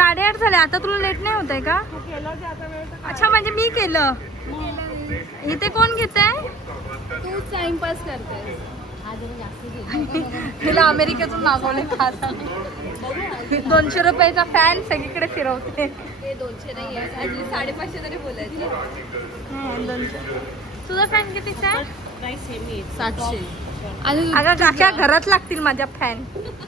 8:30 झाले. आता तुला लेट नाही होत आहे का? अच्छा म्हणजे मी केलं. इथे कोण घेत आहे? तू टाइमपास करते. तिला अमेरिकेतून मागवले खात. 200 रुपयाचा फॅन सगळीकडे फिरवते. ते 200 नाही आहे, ॲटलीस्ट 550 तरी बोलायचे. 200. तुझा फॅन कितीचा आहे? 700. अगं काक्या घरात लागतील माझ्या फॅन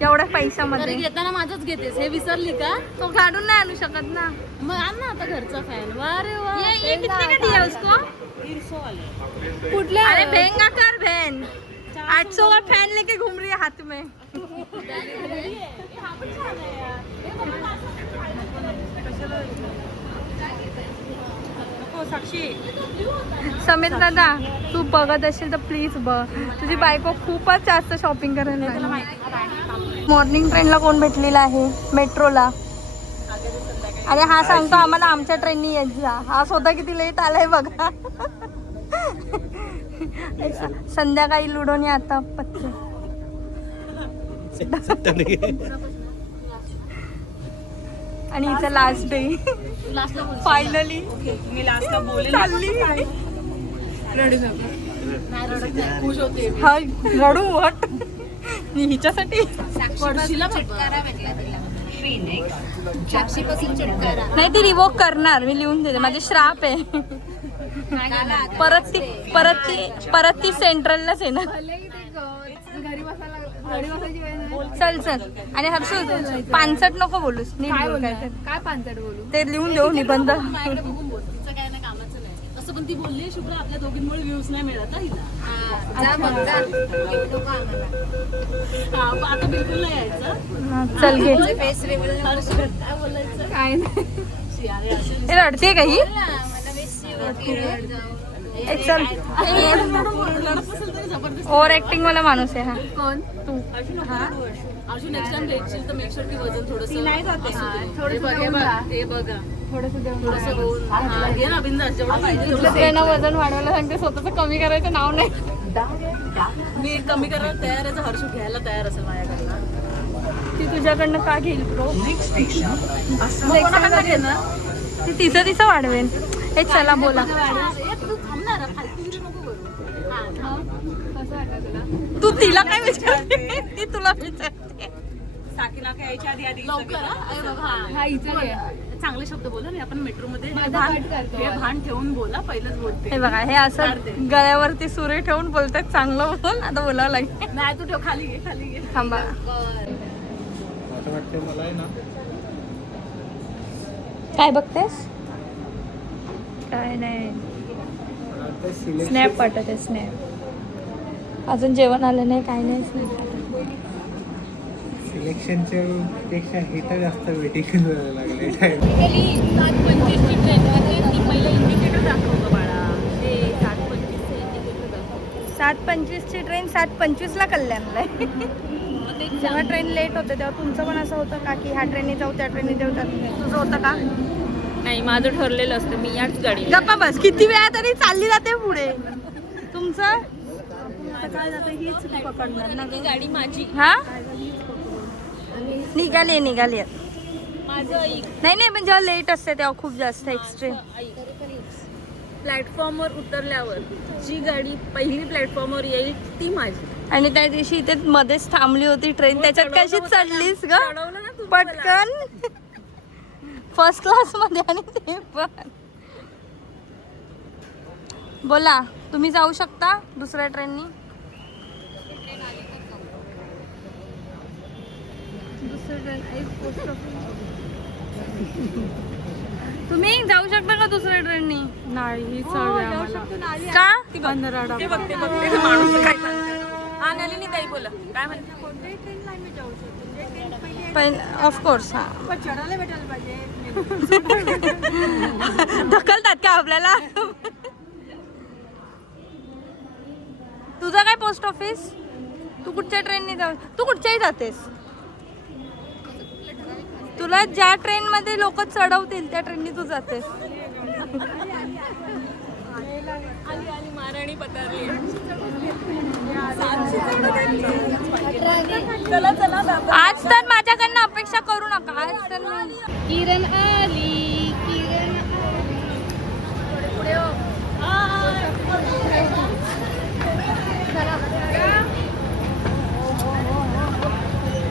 एवढ्या पैशामध्ये. घेताना माझंच घेतेस, हे विसरली का? तो काढून नाही आणू शकत ना. मग आण ना आता घरचा फॅन. वा रे वा. ये कितने का दिया उसको? कुठल्या? अरे भेंगा कर बहन. 800 का फैन लेके घूम रही है हाथ में. समेत दादा तू बघत असेल तर प्लीज बघ. तुझी बायको खूपच जास्त शॉपिंग करायला लागली. मॉर्निंग ट्रेनला कोण भेटलेला आहे मेट्रोला? अरे हा सांगतो आम्हाला आमच्या ट्रेननी येत जा. हा स्वतः किती लेट आलाय बघा. संध्याकाळी लुडोनी आता पत्ते. आणि हिचं लास्ट डे फायनली. मी लास्टला बोलेल. खुश होते. हा रडू हट हिच्यासाठी. नाही ती रिवोक करणार. मी लिहून देते. माझे श्राप आहे. परत ती सेंट्रललाच आहे ना. चल चल. आणि हर्षू पानसट नको बोलूस. नीट बोल. काय पानसट बोलू? ते लिहून देऊ निबंध. तिचं काय ना कामाचं नाही. असं पण ती बोलली शुभ्रा आपल्या दोघींमुळे व्ह्यूज नाही मिळत हा हिला. आता बिलकुल नाही यायचं. चल घे. काय बोलायचं काय हे रडते का ही? चल. ओव्हर ऍक्टिंग वाला माणूस आहे हा. कोण? तू. अर्जुन नेक्स्ट टाइम भेटशील तर मेक शुअर की वजन थोडंसं नाही जाते. हे बघा थोडंसं होऊन घे ना बिंदास जेवढं पाहिजे ट्रेन वजन वाढवायला सांगते. स्वतःच कमी करायचं नाव नाही. मी कमी करायला तयार आहे. हर्षू घ्यायला तयार असेल माझ्याकडनं. ती तुझ्याकडनं का घेईल प्रो? कोणाकडनं घेणार? ती तिचं वाढवेल. हे चला बोला. तू तिला काय विचारते? ती तुला विचारते. साकिना काय यायच्या आधी लवकर चांगले शब्द बोला ना. आपण मेट्रो मध्ये हे भान ठेवून बोला. पहिलंच बोलते. हे बघा हे असं गळ्यावरती सुरे ठेवून बोलतात. चांगलं बोल. आता बोलावं लागेल. नाही तू ठेव. खाली घे. थांबा. मला आहे ना. काय बघतेस? काय नाही. स्नॅप पाठवते. स्नॅप. अजून जेवण आलं नाही. काय नाही. सिलेक्शनच्या पेक्षा हे तर जास्त वेटिंग करायला लागले. 7:25 ची ट्रेन पहिलं इंडिकेटर दाखवतो बाळा. ते 7:25 ची ट्रेन 7:25 कल्याणला आहे. जेव्हा ट्रेन लेट होते तेव्हा तुमचं पण असं होतं का की ह्या ट्रेनने जाऊ त्या ट्रेनने जाऊ? तुझं होतं का? नाही माझं ठरलेलं असतं. मी याच गाडी गप्पा बस. किती वेळा तरी चालली जाते पुढे. तुमचं काय जातं हीच पकडणार ना. गाडी माझी. हा निघाली माझं ऐक. नाही पण जेव्हा लेट असते तेव्हा खूप जास्त एक्स्ट्रीम. प्लॅटफॉर्मवर उतरल्यावर जी गाडी पहिली प्लॅटफॉर्मवर येईल ती माझी. आणि त्या दिवशी इथे मध्येच थांबली होती ट्रेन. त्याच्यात कशी चढलीस ग पटकन? फर्स्ट क्लास मध्ये. आणि ते पण बोला तुम्ही जाऊ शकता दुसऱ्या ट्रेननी. तुम्ही जाऊ शकता का दुसऱ्या ट्रेननी? नाही का? ती बंदराडा. ते बघते माणूस काय सांगते. हा नलिनी ताई बोला. काय म्हणते? पण ऑफकोर्स हा चढायला भेटायला पाहिजे. ढकलतात का आपल्याला? तुझं काय पोस्ट ऑफिस? तू कुठच्या ट्रेनने जाऊ? तू कुठच्याही जातेस? तुला ज्या ट्रेन मध्ये लोक चढवतील त्या ट्रेननी तू जातेस. आली महाराणी पतारली. आज तर माझ्याकडनं अपेक्षा करू नका. आज तर किरण आली, किरण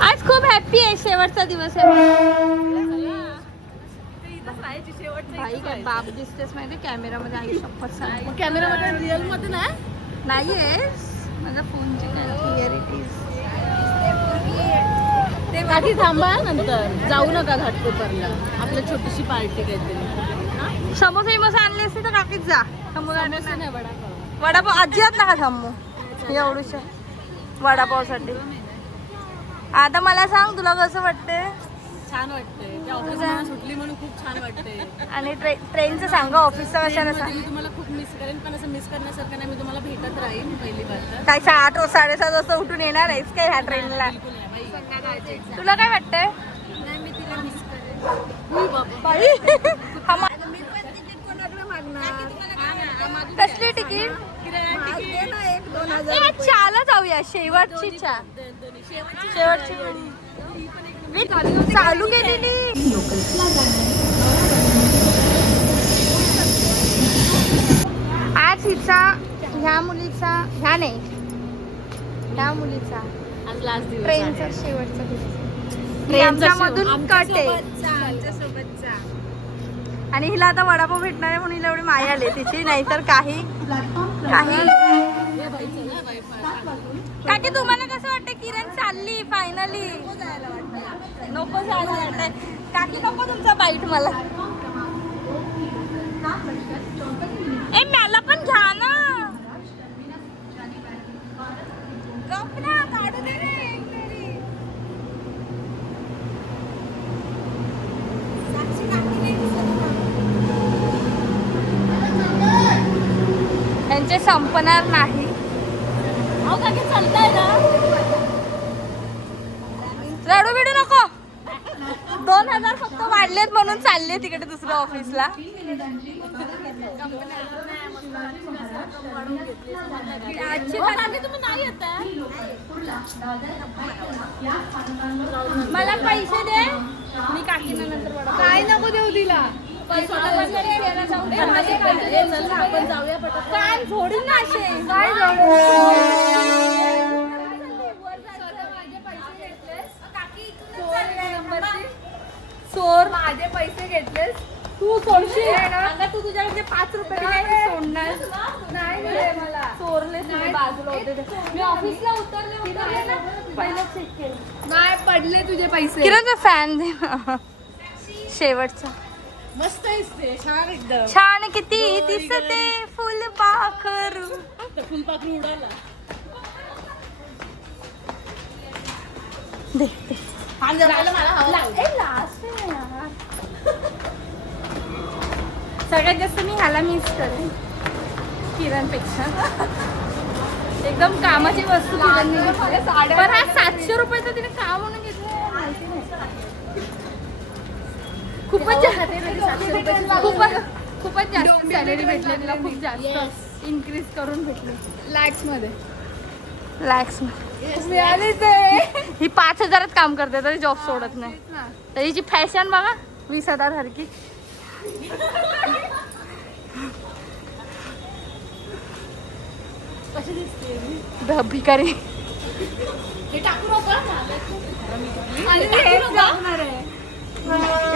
आज खूप हॅप्पी आहे. शेवटचा दिवस आहे. भाई काय बाप दिसतेस माहिती कॅमेरामध्ये. आई शपथ सांग. कॅमेरामध्ये रिअल मध्ये नाहीये माझा फोनची काय क्लिअरिटीज. ते बाकी थांबा, नंतर जाऊ नका घाटकोपरला. आपल्या छोटीशी पार्टी काहीतरी. समोसा विमोसा आणले असते तर काकीच जा. समोसा नाही, वडापाव. वडापाव अजिबात नका थांबू एवढूशा वडापावसाठी. आता मला सांग तुला कसं वाटते. छान वाटतंय. त्या ऑफिसला सुटली म्हणून खूप छान वाटतंय. आणि ट्रेनचं सांगा ऑफिसचं कशाला सांग. मी तुम्हाला खूप मिस करेन, पण असं मिस करण्यासारखं नाही. मी तुम्हाला भेटत राहीन पहिली बार तर. काय 8 7:30 वाजता उठून येणार आहेस काय ह्या ट्रेनला. बिलकुल नाही बाई. तुला काय वाटतंय. नाही, मी तिला मिस करेन. बाई कसली तिकीट. चहाला जाऊया. शेवटची चा शेवटची मी चालू केलेली. आज हिचा ह्या मुलीचा ह्या नाही ह्या मुलीचा आज लास्ट दिवस ट्रेनचा आहे. शेवटचा दिवस. ट्रेनचा आमच्यामधून कट आहे. आणि हिला आता वडापाव भेटणार आहे म्हणून हिला एवढी माया आली तिची. नाहीतर काही काकी तुम्हाला कसं वाटतं. किरण चालली फायनली. नको जायला वाटतंय काकी. नको तुमचा बाईट मला. ए मला पण घ्या ना. गप ना, काढू दे रे एकतरी. यांचे संपणार नाही. रडू बिडू नको. 2000 फक्त वाढलेत म्हणून चालले तिकडे दुसऱ्या ऑफिसला. मला पैसे दे. मी काकीना नंतर काय नको देऊ तिला. आपण जाऊया पटकन. काय थोडी ना असे काय चोर. माझे पैसे घेतलेस तू. सोडशील तू. तुझ्याकडे 5 रुपये नाही सोडणार. नाही मला चोरले बाजूला होते. मी ऑफिसला उतरले ना पहिलं चेक केलं. नाही पडले तुझे पैसे. किरण फॅन दे शेवटचा. मस्त दिसते. छान एकदम. छान किती दिसते फुलपाखरू. फुलपाखरू उडाला. दे दे. सगळ्यात जास्त मी ह्याला मिस करेन किरणपेक्षा. एकदम कामाची वस्तू किरण पण हा 700 रुपयाचा तिने का म्हणून घेतलं माहिती नाही. खूपच जास्त सॅलरी भेटले तिला. खूप जास्त इन्क्रीज करून भेटले. लॅक्स मिळाली ते. ही 5000 काम करते तरी जॉब सोडत नाही. तर हिची फॅशन बघा 20,000 सारखी. कशी दिसते भिकारी. हे टाकू नका.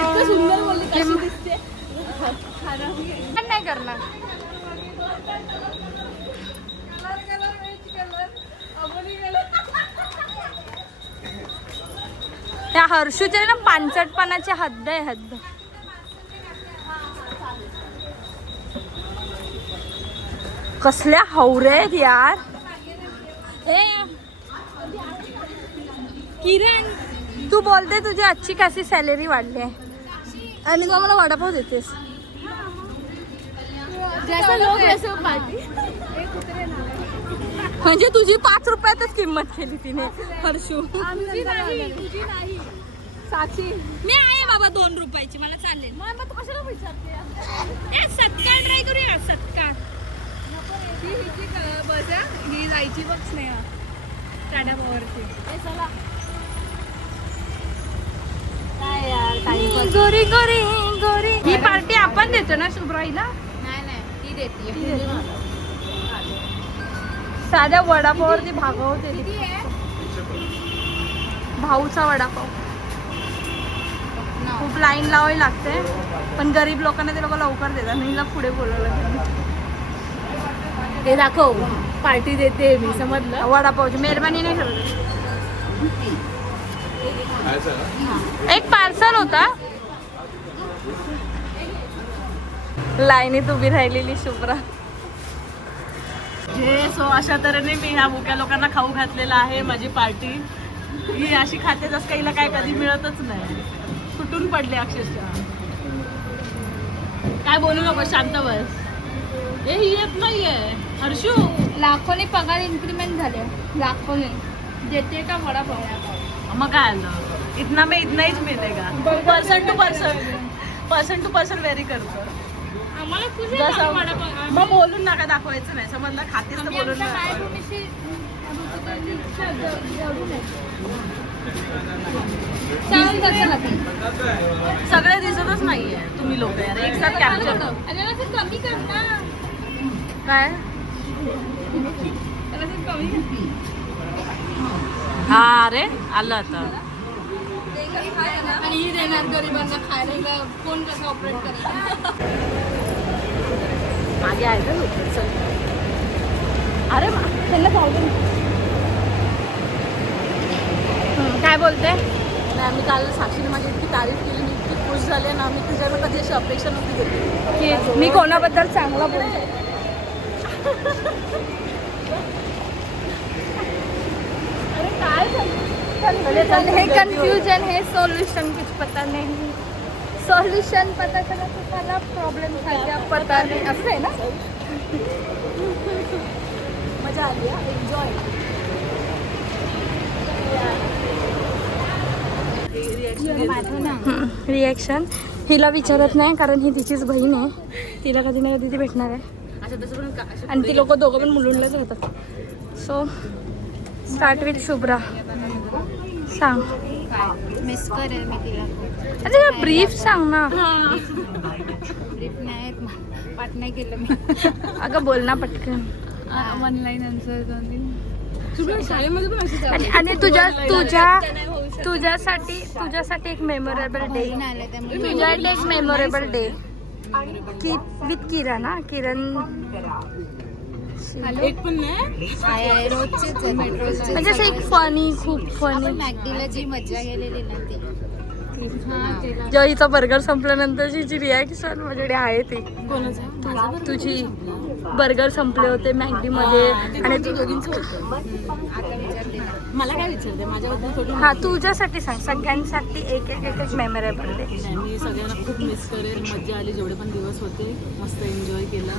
इतकं सुंदर बोलली. कशी दिसते. नाही करणार. त्या हर्षूचे ना पांचटपणाची हद्द आहे. हद्द. कसल्या हवरे आहेत यार. किरण तू बोलते तुझी अच्छी खासी सॅलरी वाढली आहे आणि तू मला वडापाव देतेस. म्हणजे तुझी 5 रुपयातच किंमत केली तिने हर्षू. साक्षी मी आहे बाबा 2 रुपयाची. मला चालेल. मग तू कशाला विचारते. सत्कार ट्राय करूया. सत्कार ही जायची बघ स्नेहा. साड्या पॉवरची. काय यार टाइमपास. गोरी गोरी गोरी. ही पार्टी आपण देतो ना शुभ्राईला. नाही ती देते. साध्या वडापाववरती भागवते भाऊचा वडापाव. खूप लाईन लावावी लागते पण गरीब लोकांना ते लोक लवकर देतात. मी पुढे बोलवलं ते दाखव पार्टी देते मी, समजलं. वडापावची मेहरबानी नाही करत. एक पार्सल होता. लाईनीत उभी राहिलेली शुभ्रा. सो अशा तऱ्हेने मी ह्या मुक्या लोकांना खाऊ घातलेला आहे. माझी पार्टी ही अशी खाते जसं काहीला काय कधी मिळतच नाही. तुटून पडले अक्षरशः. काय बोलू नको, शांत बस. ही येत नाहीये हर्षू. लाखोने पगार इन्क्रीमेंट झाले. लाखोने देते का वडापाव. मग काय आलं, इतना में इतना हीच मिळेगा. पर्सन टू पर्सन व्हेरी करतो. आम्हाला जसं मग बोलून नका दाखवायचं नाही, समजलं. खातेच तर बोलून नका. सगळे दिसतच नाहीये तुम्ही लोक यार. एक साथ कॅप्चर कमी कर ना. काय. हा अरे आलं आता. आणि ही देणार गरिबांना खायला. कोण कसं ऑपरेट करणार. मागे आहे का लोक. चल अरे त्यांना जाऊ दे. काय बोलते. नाही, आम्ही काल साक्षीने माझी इतकी तारीफ केली, मी इतकी खुश झाले ना. मी तुझ्याकडे कधी अशी अपेक्षा नव्हती केली की मी कोणाबद्दल चांगला बोलते. अरे काय झालं. हे कन्फ्युजन है सोल्यूशन कुछ पता नहीं. सॉल्यूशन पता चला तो साला प्रॉब्लेम था पता नहीं. असं आहे ना. मजा आली. एन्जॉय. रिॲक्शन हिला विचारत नाही कारण ही तिचीच बहीण आहे. तिला कधी ना कधी ती भेटणार आहे. असं तसं पण आणि ती लोक दोघं पण मुलुंडलाच राहतात. So start with Shubhra. सांग. मिस करेल मी तिला. अरे ब्रीफ सांग ना. ब्रीफ नाही पाठ नाही केलं मी. अगं बोल ना पटकन. One line answer. शाळेमध्ये पण अशी आणि तुझ्यासाठी एक मेमोरेबल डे. तुझ्यासाठी एक मेमोरेबल डे विथ किरण. ना किरण एक पण नाही. रोजचेच म्हणजे असं एक फनी, खूप फनी. मॅकडीला जी मजा गेलेली ना ती. जेव्हा हिचा बर्गर संपल्यानंतरची जी रिॲक्शन माझ्याकडे आहे ती. कोणाचं. तुझी बर्गर संपले होते मॅगडी मध्ये आणि तू मला काय विचारते माझ्याबद्दल थोडी. हा तुझ्यासाठी सांग. सगळ्यांसाठी एक एक मेमोरेबल डे. मी सगळ्यांना खूप मिस करेल. मजा आली जेवढे पण दिवस होते. मस्त एन्जॉय केला.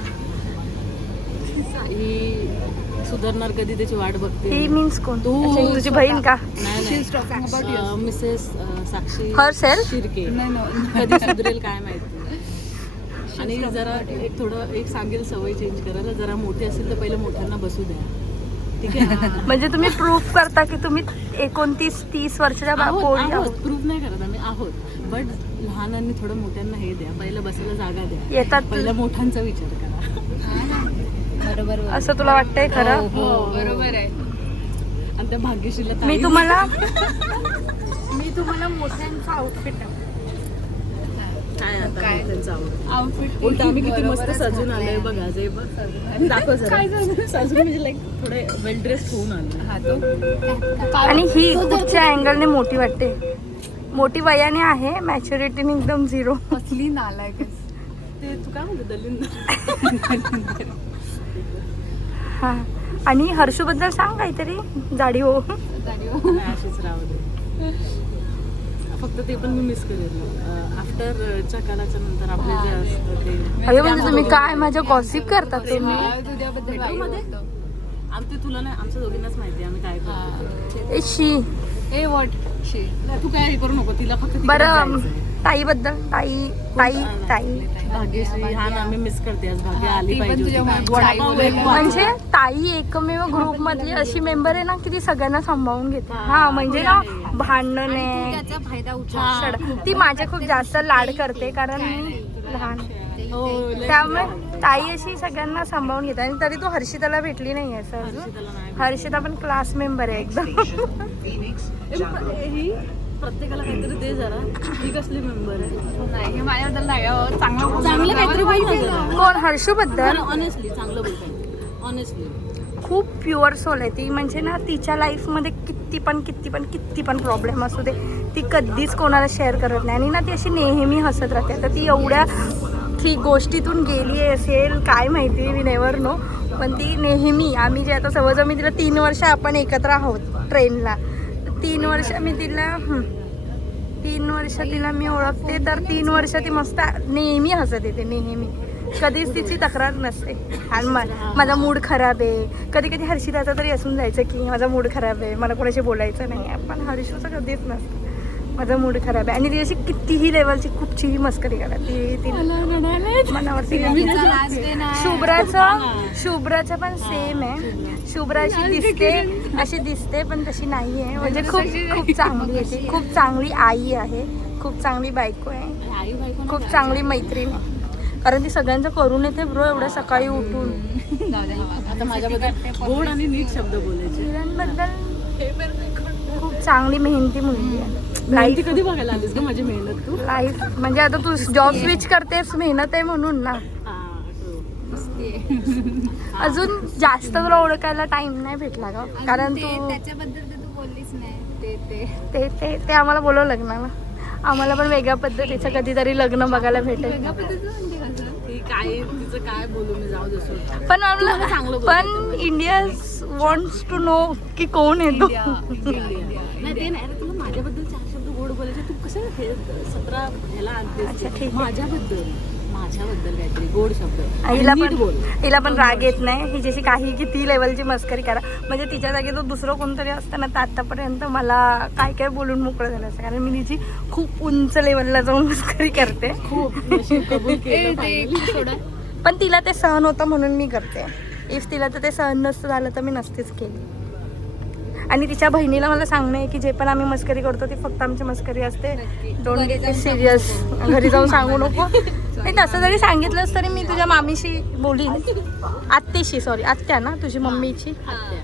ही सुधारणार कधी त्याची वाट बघते. ही मीन्स कोण. तू तुझी बहीण का. नाही मिसेस साक्षी Herself? शिर्के. कधी सुधरेल काय माहिती. आणि जरा एक थोडं एक सांगेल सवय चेंज करायला. जरा मोठे असेल तर पहिलं मोठ्यांना बसू द्या. ठीक आहे. म्हणजे तुम्ही प्रूफ करता की तुम्ही 29-30 वर्षाच्या पोरी आहोत. प्रूफ नाही करत आम्ही आहोत. बट लहानांनी थोडं मोठ्यांना हे द्या. पहिलं बसायला जागा द्या. येतात पहिला मोठ्यांचा विचार करा. बरोबर. असं तुला वाटतंय खरं. बरोबर आहे. आणि त्या भाग्यशीला मी तुम्हाला मोठ्यांचा आउटफिट काय आता त्यांचं आउटफिट उलट आम्ही किती मस्त सजून आलोय बघा. जे बघ दाखव सजून म्हणजे लाईक थोडे वेल ड्रेस होऊन आलो. आणि ही कुठच्या अँगलने मोठी वाटते. मोठी वयाने आहे. मॅच्युरिटीने एकदम 0. कसली नालायक ते. तू काय म्हणते दलिंदर. हा. आणि हर्षूबद्दल सांग काहीतरी. जाडी हो. अशीच राहू दे. फक्त ते पण मी मिस करेल. आफ्टरच्या कालाच्या नंतर आपले जे असतं ते. अरे म्हणजे तुम्ही काय माझ्या गॉसिप करतात तुम्ही. आमचे तुला नाही, आमच्या दोघींनाच माहिती आम्ही काय करतो. शी ए वॉट शी. तू काय हे करू नको. तिला फक्त बरं ताईबद्दल ताई ताई ताई भाग्यश्री हा ना मी मिस करते आज. भाग्य आली ती पण पाहिजे होती. तुझ्यामुळे ताई वडापाव बोलायला. एक म्हणजे ताई एकमेव ग्रुप मधली अशी मेंबर आहे ना की ती सगळ्यांना सांभाळून घेते. हा म्हणजे ना भांडण आहे त्याचा फायदा हा. ती माझे खूप जास्त लाड करते कारण मी लहान हो, लय त्यामुळे ताई अशी सगळ्यांना सांभाळून घेते. आणि तरी तू हर्षिताला भेटली नाही आहे सर अजून. हर्षिताला नाही. हर्षिता पण क्लास मेंबर आहे एकदम. ही प्रत्येकाला काहीतरी दे जरा. ही कसली मेंबर आहे? नाही माझ्याबद्दल नाही चांगलं चांगलं काहीतरी बोल ना जरा. कोण हर्षू बद्दल ऑनेस्टली चांगलं बोलते. ऑनेस्टली खूप प्युअर सोल आहे ती. म्हणजे ना तिच्या लाईफमध्ये किती पण प्रॉब्लेम असू दे ती कधीच कोणाला शेअर करत नाही. आणि ना ती अशी नेहमी हसत राहते. तर ती एवढ्या गोष्टीतून गेली असेल काय माहिती, मी नेवर नो. पण ती नेहमी आम्ही जे आता समजा मी तिला 3 वर्ष आपण एकत्र आहोत ट्रेनला. 3 वर्ष मी तिला 3 वर्ष तिला मी ओळखते. तर 3 वर्ष ती मस्त नेहमी हसत येते नेहमी. कधीच तिची तक्रार नसते. आणि माझा मूड खराब आहे कधी कधी हर्षिताचा तरी असून जायचं की माझा मूड खराब आहे मला कोणाशी बोलायचं नाही आहे. पण हर्षूचं कधीच नसतं माझा मूड खराब आहे. आणि ती अशी कितीही लेवलची खूपचीही मस्करी करा ती मनावरती शुभ्राचं पण सेम आहे. शुभ्रा अशी दिसते पण तशी नाही आहे. म्हणजे खूप चांगली आहे ती. खूप चांगली आई आहे. खूप चांगली बायको आहे. आई बायको खूप चांगली मैत्रीण आहे. कारण ती सगळ्यांचं करून येते ब्रो एवढ्या सकाळी उठून. आता माझ्याबद्दल गोड आणि नीट शब्द बोलायचे. किरणबद्दल खूप चांगली मेहनती मुलगी आहे. ती कधी बघायला आलीस का माझी मेहनत तू? लाईफ म्हणजे आता तू जॉब स्विच करतेस मेहनत आहे म्हणून ना. अजून जास्त तुला ओळखायला टाइम नाही भेटला का? कारण तू त्याच्याबद्दल तर तू बोललीच नाही. ते ते ते आम्हाला बोलव लग्नाला. आम्हाला पण वेगळ्या पद्धतीचं कधीतरी लग्न बघायला भेटेल. वेगळ्या पद्धतीचं म्हणजे कसं ती काय तिचं काय बोलू मी जाऊ दे सोड. पण चांगलं आम्हाला बोलते पण इंडिया वॉन्ट्स टू नो की कोण आहे तो. नाही ते नाही रे, तुला माझ्याबद्दल 4 शब्द गोड बोलायचे. तू कसं हे 17 ह्याला अच्छा, आणतेस? ठीक आहे. माझ्याबद्दल काहीतरी गोड शब्द हिला नीट बोल. पण राग येत नाही. हिच्याशी काही किती लेवलची मस्करी करा. म्हणजे तिच्या जागी तो दुसरं कोणतरी असतं ना तर आतापर्यंत मला काय बोलून मोकळं झालं असतं. कारण मी तिची खूप उंच लेवलला जाऊन मस्करी करते. खूप नशीब कबूल केलं finally. पण तिला ते सहन होतं म्हणून मी करते. इफ तिला तर ते सहन नसतं झालं तर मी नसतेच केली. आणि तिच्या बहिणीला मला सांगणं आहे की जे पण आम्ही मस्करी करतो ती फक्त आमची मस्करी असते. Don't get serious. घरी जाऊन सांगू नको. नाही तसं जरी सांगितलंस तरी मी तुझ्या मामीशी बोलीन. आत्या ना तुझी मम्मीची. आत्या.